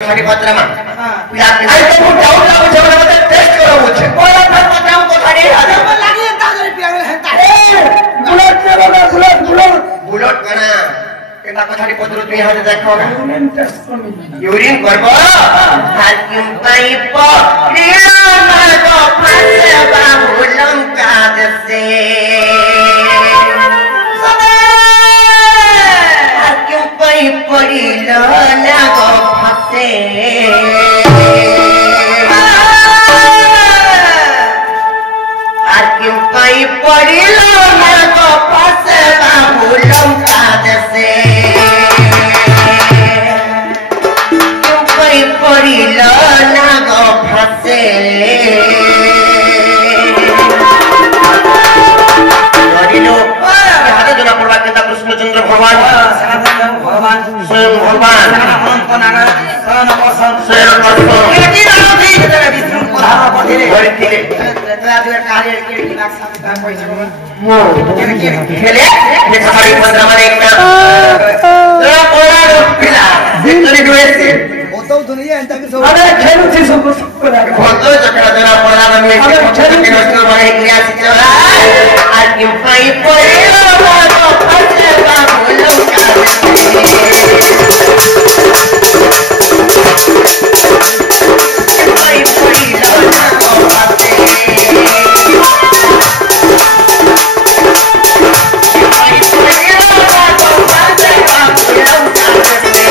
খালি পত্রা মা আই তো ডাউট লাগছে মানে মতে টেস্ট করা হচ্ছে ওরা ভাই পত্রা কথা রে আরে লাগিয়ে তাগরে পিয়ারে হেতা বুলেট রে বুলেট কানা এটা কথাটি পত্র তুমি হাতে দেখো ইউরিন টেস্ট করবি ইউরিন করব হাকিম পাইপ রিয়া না তো ফাসে বাবুলম কাদসে হাকিম পাইপ পড়িল না গো ফাসে হাকিম পাইপ পড়িল না গো ফাসে বাবুলম কাদসে পড়িল না গো ফাসে ধরিল হাতে জনা পড়বা কেতা কৃষ্ণচন্দ্র ভগবান ভগবান স্বয়ং ভগবান কেটি রাধি বিষ্ণু প্রধান পথিরে ধরিলে রাধুর কার্যের কেটি লাখ সাথে পয়সা মো খেলে দেখারি পন্দ্রা মানে একটা জনা পড়া রুপিলা ভিতরে ঢুকেছে তো দুনিয়া এন্টাকে সব আরে খেলুছি সব করে কত চকড়া জনা পড়া আমি খেলুছি নষ্ট মানে ক্রিয়া শিখা আর কি পাই পড়ে বাবা ফাসে বাবুলম কাদসে পাই পড়িল না গো ফাসে পাই পড়িল না গো ফাসে বাবুলম কাদসে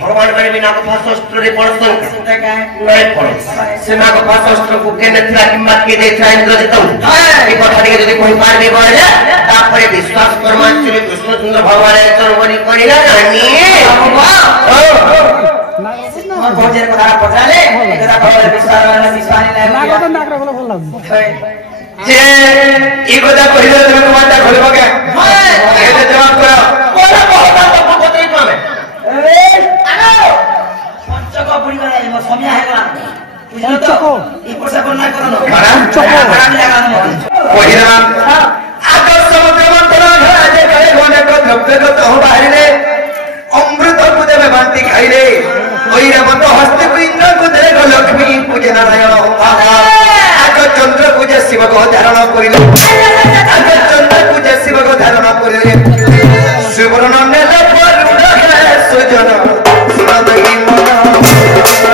भगवान बने बिना को फास्ट रे पड़सन नहीं पड़ से ना को फास्ट को के नथरा किम्मा के दे था इंद्रजित ए कथा रे यदि कोई पार नहीं बोले तापरे विश्वास परमात्मा कृष्णचंद्र भगवान चरवनी करिला नानी और भोजन को धारा पचाले एकदा भगवान विश्वास नाही नागरा बोल लागू जे ई कथा कहिला तुम को माता खोलबो के ए जवाब करो बोला बहुत तो कोतई पावे ए आनो पंचको बुड़ी गला म समय हेगला बुझलो तो ई पोसा को ना करनो आराम लगानो कहिला आकाश समुद्र मंथन घरा जे गए घने को द्रव्य को तो बाहरी अमृत को देवे बांटी खाइले ओई रे मत हस्ते को इंद्र को दे गो लक्ष्मी पूजे नारायण आग चंद्र पूजे शिव को धारण करिले आग चंद्र पूजे शिव को धारण करिले सुवर्ण नेले वरुण है सुजन सुनदई मन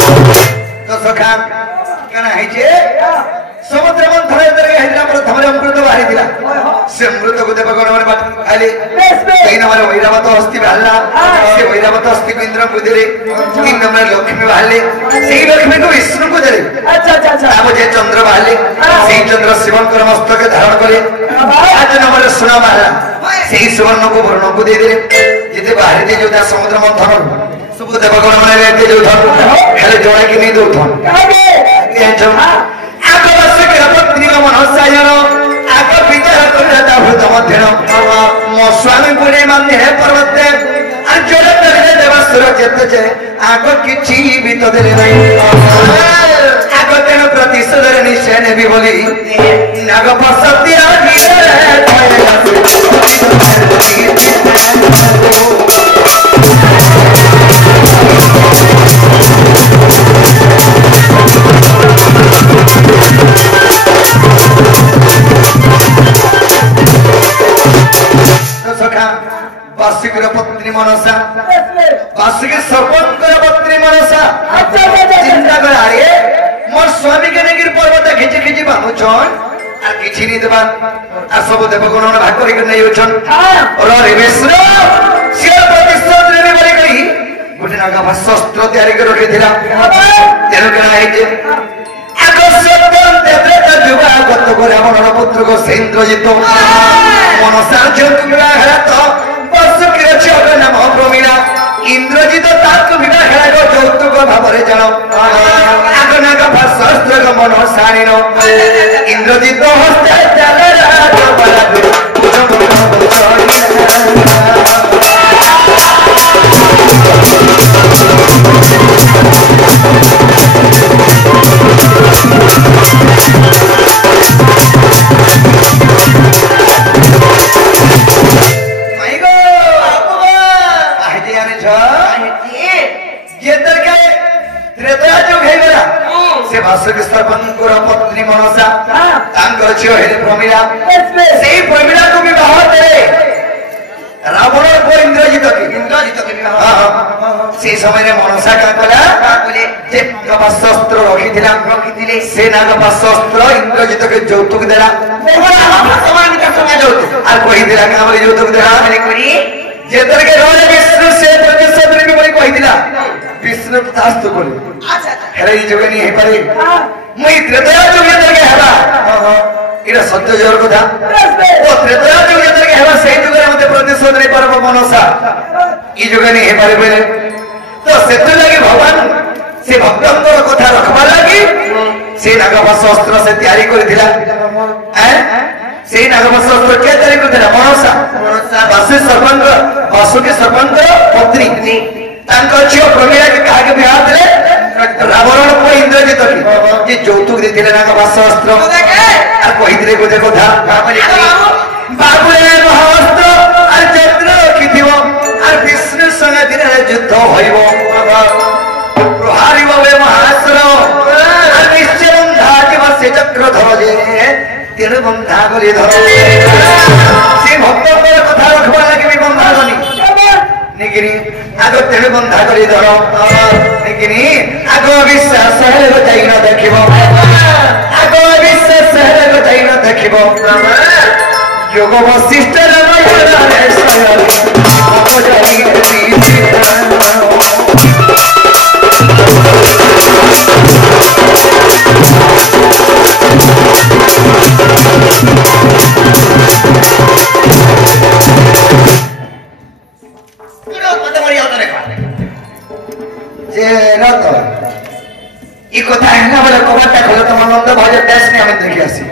तो सखा कना है जे समुद्र मंथन अंदर हैदराबाद थमरे अमृत बाहरी दिला से अमृत को देव गण माने बात खाली तीन हमारे वैरावत हस्ती बहला से वैरावत हस्ती को इंद्र को दिले तीन नंबर लक्ष्मी बहले सेही लक्ष्मी को विष्णु को दिले अच्छा अच्छा अच्छा अब जे चंद्र बहले सेही चंद्र शिवन कर मस्तक धारण करे आज नंबर सुना बहला सेही सुवर्ण को वर्ण को दे दिले जेते बाहरी दे जोदा समुद्र मंथन सब देव गण माने लेते जो धन हेले जोड़ा की नहीं दो धन टेंशन आग बस के पत्नी का मन हसायनो आग विचार करता हृदय मध्यन मो स्वामी पुणे माने है पर्वते और जोड़े करे देवस्वर जेते जे आग किछि भी तो देले नहीं आग तेन प्रतिशोध रे निश्चय ने भी बोली नाग पसती वार्षिक पत्नी मनसा वार्षिक सर्पंकर पत्नी मनसा चिंता कर आरे मोर स्वामी के नेगिर पर्वत खिची खिची बामुचन आ किछि नि देबा आ सब देवगण भाग करि के नै होछन और रे विष्णु से प्रतिशोध रे बोली कहि गुटे नागा शस्त्र तैयारी कर रखिथिला तेनु केना है जे आकर्षण देवता जुवा गत करे हमर पुत्र को सेन्द्रजित मनसा जंतु विवाह तो नाम प्रमीणा इंद्रजित ताक विवाह हेला যৌতুক ভাবরে জানো আগ নাগ শাস্ত্র মন সানিনো इंद्रजित हस्ते चले सर्पंकर पत्नी मनसा तांकर झियो हेले प्रमीला सेही प्रमीला को विवाह दे रावण को इंद्रजित के विवाह से समय रे मनसा का कला बोले जे शस्त्र रखिथिले से नाग शस्त्र इंद्रजित के যৌতুক देला समान का समय যৌতুক আর কই দিলা का हमरे যৌতুক देला মানে করি जेतर के रोज विष्णु से प्रतिशोध रे बोली कहि दिला विष्णु तथास्तु बोले अच्छा हेरे ई जगह नहीं है पारे मई त्रेतया जुग जेतर के हेबा इरा सत्य जोर कथा ओ त्रेतया जुग जेतर के हेबा सेही जुग रे मते प्रतिशोध रे परम मनसा ई जगह नहीं है पारे बोले तो सेतु लागि भगवान से भक्तंकर कथा रखबा लागि से नागवा शस्त्र से तैयारी करिथिला से नागवा शस्त्र के तैयारी करिथिला मनसा वासु के सर्पंकर पत्नी तांको झियो प्रमीला के काहे के बियाह दिले रावण को इंद्रजित के যৌতুক दिथिले नागवा शस्त्र आ कहि दिले गोटे कथा बाबू रे महास्त्र आ चंद्र रखिथिबो आ विष्णु संगे दिन युद्ध होइबो प्रहारिबो वे महास्त्र आ निश्चय बंधा से चक्र धरले तेरे बंधा गली धर से भक्त कथा रखबा लागि भी बंधा गली निगिरी आगो तेरे बंधा गली धर निगिरी आगो বিশ্বাস যাই না দেখিব আগ বিশ্বাস যাই না দেখিব যোগ বশিষ্ঠ কথা হ্যাঁ বলে কবারটা খোলো তোমার নন্দ ভাজের দেশ নিয়ে আমি দেখে আসি